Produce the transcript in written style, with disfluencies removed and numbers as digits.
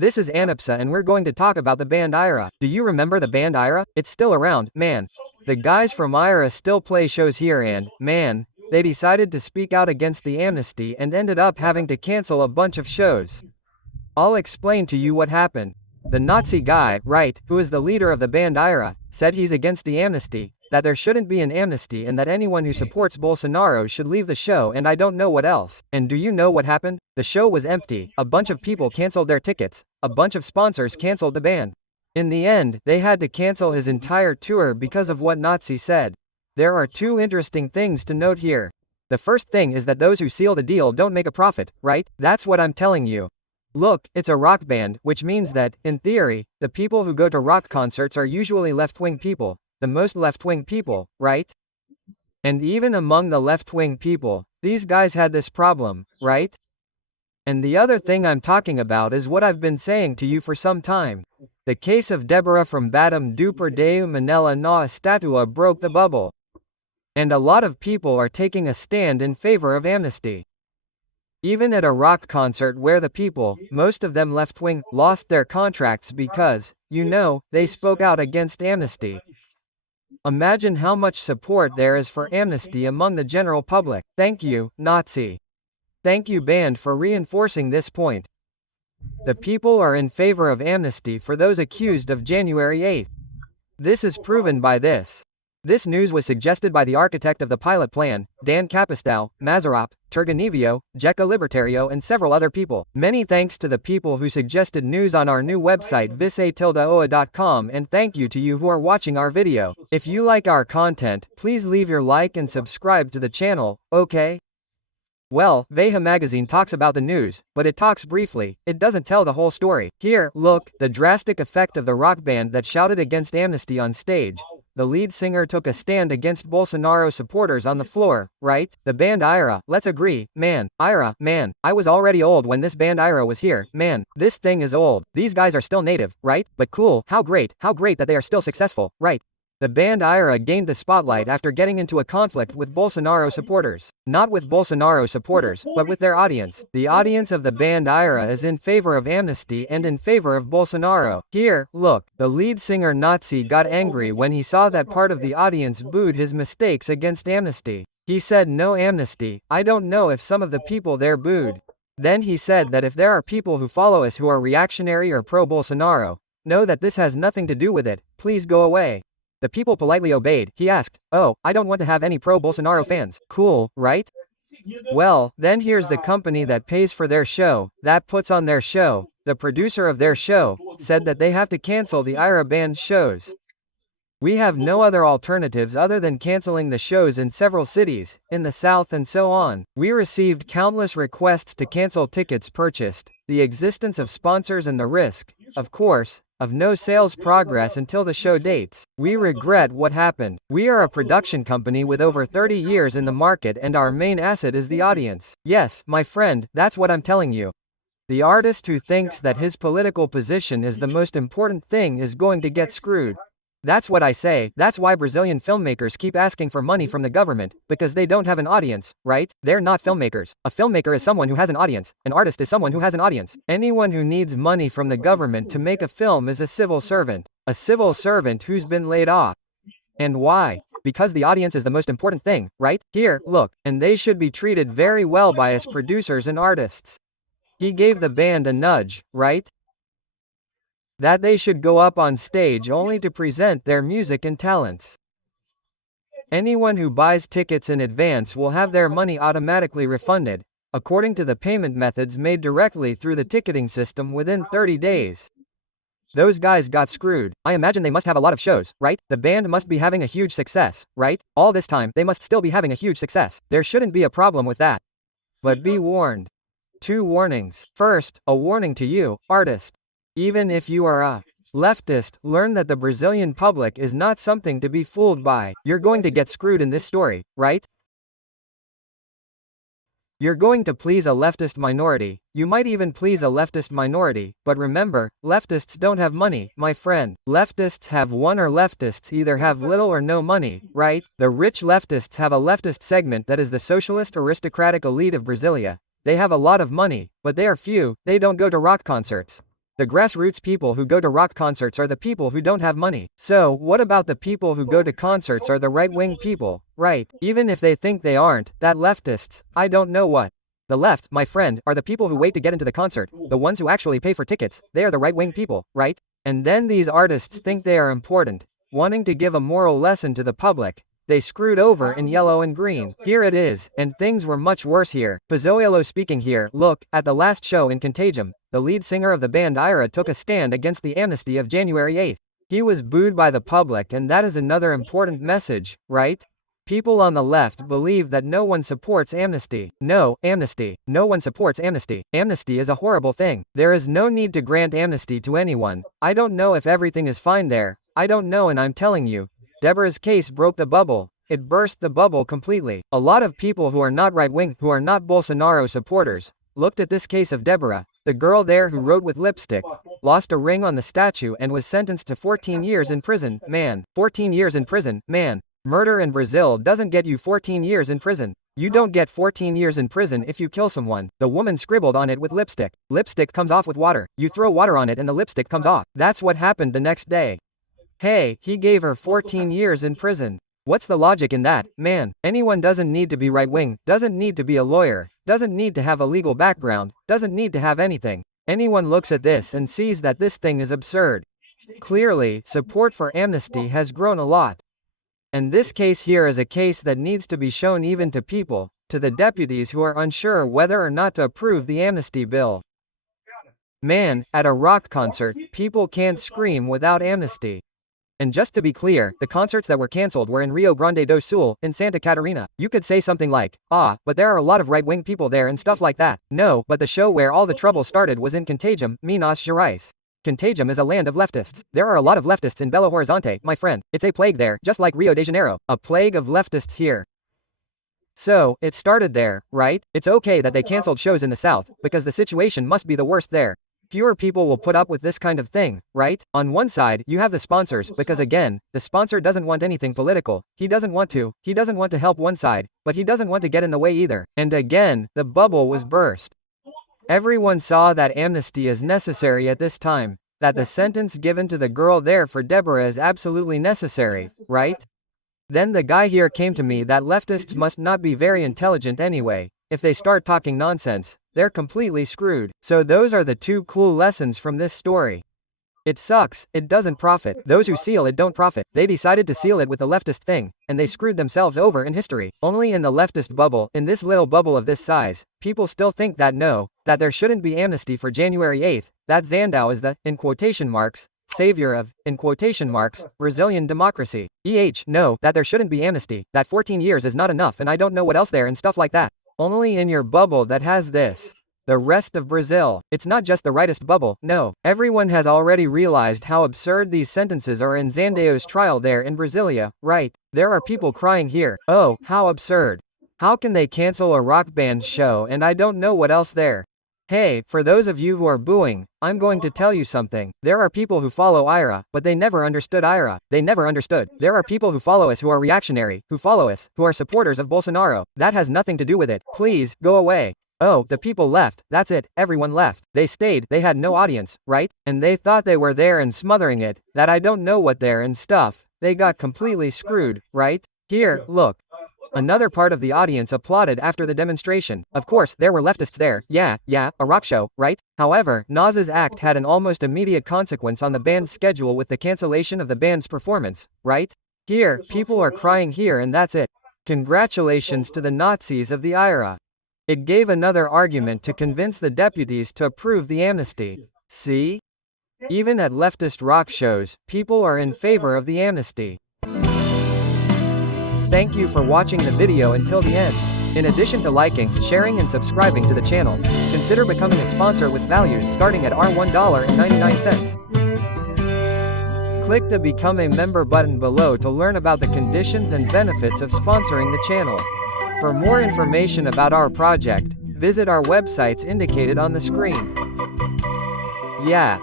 This is ANISTIA and we're going to talk about the band IRA. Do you remember the band IRA? It's still around, man. The guys from IRA still play shows here and, man, they decided to speak out against the amnesty and ended up having to cancel a bunch of shows. I'll explain to you what happened. The Nazi guy, right, who is the leader of the band IRA, said he's against the amnesty, that there shouldn't be an amnesty and that anyone who supports Bolsonaro should leave the show and I don't know what else. And do you know what happened? The show was empty, a bunch of people canceled their tickets, a bunch of sponsors canceled the band. In the end, they had to cancel his entire tour because of what Nazi said. There are two interesting things to note here. The first thing is that those who seal the deal don't make a profit, right? That's what I'm telling you. Look, it's a rock band, which means that, in theory, the people who go to rock concerts are usually left-wing people. The most left-wing people, right? And even among the left-wing people, these guys had this problem, right? And the other thing I'm talking about is what I've been saying to you for some time. The case of Deborah from Batum do Perdeu Manela na Estatua broke the bubble. And a lot of people are taking a stand in favor of amnesty. Even at a rock concert where the people, most of them left-wing, lost their contracts because, you know, they spoke out against amnesty. Imagine how much support there is for amnesty among the general public. Thank you, Nazi. Thank you, band, for reinforcing this point. The people are in favor of amnesty for those accused of January 8th. This is proven by this. This news was suggested by the architect of the pilot plan, Dan Capistao, Mazarop, Turganivio, Jekka Libertario and several other people. Many thanks to the people who suggested news on our new website vise-oa.com and thank you to you who are watching our video. If you like our content, please leave your like and subscribe to the channel, okay? Well, VELHA magazine talks about the news, but it talks briefly, it doesn't tell the whole story. Here, look, the drastic effect of the rock band that shouted against amnesty on stage. The lead singer took a stand against Bolsonaro supporters on the floor, right? The band IRA, let's agree, man, IRA, man, I was already old when this band IRA was here, man, this thing is old. These guys are still native, right? But cool, how great that they are still successful, right? The band IRA gained the spotlight after getting into a conflict with Bolsonaro supporters. Not with Bolsonaro supporters, but with their audience. The audience of the band IRA is in favor of amnesty and in favor of Bolsonaro. Here, look, the lead singer Nazi got angry when he saw that part of the audience booed his mistakes against amnesty. He said no amnesty. I don't know if some of the people there booed. Then he said that if there are people who follow us who are reactionary or pro-Bolsonaro, know that this has nothing to do with it, please go away. The people politely obeyed. He asked, "Oh, I don't want to have any pro-Bolsonaro fans." Cool, right? Well, then here's the company that pays for their show, that puts on their show. The producer of their show said that they have to cancel the IRA band's shows. We have no other alternatives other than canceling the shows in several cities, in the south and so on. We received countless requests to cancel tickets purchased, the existence of sponsors and the risk, of course, of no sales progress until the show dates. We regret what happened. We are a production company with over 30 years in the market and our main asset is the audience. Yes, my friend, that's what I'm telling you. The artist who thinks that his political position is the most important thing is going to get screwed. That's what I say. That's why Brazilian filmmakers keep asking for money from the government, because they don't have an audience, right? They're not filmmakers. A filmmaker is someone who has an audience. An artist is someone who has an audience. Anyone who needs money from the government to make a film is a civil servant. A civil servant who's been laid off. And why? Because the audience is the most important thing, right? Here, look, and they should be treated very well by us producers and artists. He gave the band a nudge, right? That they should go up on stage only to present their music and talents. Anyone who buys tickets in advance will have their money automatically refunded, according to the payment methods made directly through the ticketing system within 30 days. Those guys got screwed. I imagine they must have a lot of shows, right? The band must be having a huge success, right? All this time, they must still be having a huge success. There shouldn't be a problem with that. But be warned. 2 warnings. First, a warning to you, artist. Even if you are a leftist, learn that the Brazilian public is not something to be fooled by. You're going to get screwed in this story, right? You're going to please a leftist minority. You might even please a leftist minority, but remember, leftists don't have money, my friend. Leftists have one or leftists either have little or no money, right? The rich leftists have a leftist segment that is the socialist aristocratic elite of Brasilia. They have a lot of money, but they are few, they don't go to rock concerts. The grassroots people who go to rock concerts are the people who don't have money. So, what about the people who go to concerts are the right-wing people, right? Even if they think they aren't, that leftists, I don't know what. The left, my friend, are the people who wait to get into the concert, the ones who actually pay for tickets, they are the right-wing people, right? And then these artists think they are important, wanting to give a moral lesson to the public. They screwed over in yellow and green. Here it is, and things were much worse here. Pizzoiello speaking here. Look, at the last show in Contagium, the lead singer of the band IRA took a stand against the amnesty of January 8th. He was booed by the public, and that is another important message, right? People on the left believe that no one supports amnesty. No, amnesty. No one supports amnesty. Amnesty is a horrible thing. There is no need to grant amnesty to anyone. I don't know if everything is fine there. I don't know, and I'm telling you. Deborah's case broke the bubble. It burst the bubble completely. A lot of people who are not right-wing, who are not Bolsonaro supporters, looked at this case of Deborah, the girl there who wrote with lipstick, lost a ring on the statue and was sentenced to 14 years in prison. Man, 14 years in prison, man. Murder in Brazil doesn't get you 14 years in prison. You don't get 14 years in prison if you kill someone. The woman scribbled on it with lipstick. Lipstick comes off with water. You throw water on it and the lipstick comes off. That's what happened the next day. Hey, he gave her 14 years in prison. What's the logic in that, man? Anyone doesn't need to be right-wing, doesn't need to be a lawyer, doesn't need to have a legal background, doesn't need to have anything. Anyone looks at this and sees that this thing is absurd. Clearly, support for amnesty has grown a lot. And this case here is a case that needs to be shown even to people, to the deputies who are unsure whether or not to approve the amnesty bill. Man, at a rock concert, people can't scream without amnesty. And just to be clear, the concerts that were cancelled were in Rio Grande do Sul, in Santa Catarina. You could say something like, but there are a lot of right-wing people there and stuff like that. No, but the show where all the trouble started was in Contagium, Minas Gerais. Contagium is a land of leftists. There are a lot of leftists in Belo Horizonte, my friend. It's a plague there, just like Rio de Janeiro. A plague of leftists here. So, it started there, right? It's okay that they cancelled shows in the south, because the situation must be the worst there. Fewer people will put up with this kind of thing, right? On one side, you have the sponsors, because again, the sponsor doesn't want anything political. He doesn't want to help one side, but he doesn't want to get in the way either. And again, the bubble was burst. Everyone saw that amnesty is necessary at this time, that the sentence given to the girl there for Deborah is absolutely necessary, right? Then the guy here came to me that leftists must not be very intelligent anyway. If they start talking nonsense, they're completely screwed. So those are the two cool lessons from this story. It sucks, it doesn't profit. Those who seal it don't profit. They decided to seal it with the leftist thing, and they screwed themselves over in history. Only in the leftist bubble, in this little bubble of this size, people still think that that there shouldn't be amnesty for January 8th, that Zandau is the, in quotation marks, savior of, in quotation marks, Brazilian democracy. No, that there shouldn't be amnesty, that 14 years is not enough and I don't know what else there and stuff like that. Only in your bubble that has this. The rest of Brazil. It's not just the rightist bubble, no. Everyone has already realized how absurd these sentences are in Zandau's trial there in Brasilia, right? There are people crying here. Oh, how absurd. How can they cancel a rock band's show and I don't know what else there? Hey, for those of you who are booing, I'm going to tell you something. There are people who follow IRA, but they never understood IRA. They never understood. There are people who follow us who are reactionary, who follow us, who are supporters of Bolsonaro. That has nothing to do with it. Please, go away. Oh, the people left. That's it. Everyone left. They stayed. They had no audience, right? And they thought they were there and smothering it, that I don't know what there and stuff. They got completely screwed, right? Here, look. Another part of the audience applauded after the demonstration. Of course, there were leftists there. Yeah, a rock show, right? However, Nas's act had an almost immediate consequence on the band's schedule with the cancellation of the band's performance, right? Here, people are crying here and that's it. Congratulations to the Nazis of the IRA. It gave another argument to convince the deputies to approve the amnesty. See? Even at leftist rock shows, people are in favor of the amnesty. Thank you for watching the video until the end. In addition to liking, sharing and subscribing to the channel, consider becoming a sponsor with values starting at $1.99. Click the Become a Member button below to learn about the conditions and benefits of sponsoring the channel. For more information about our project, visit our websites indicated on the screen. Yeah.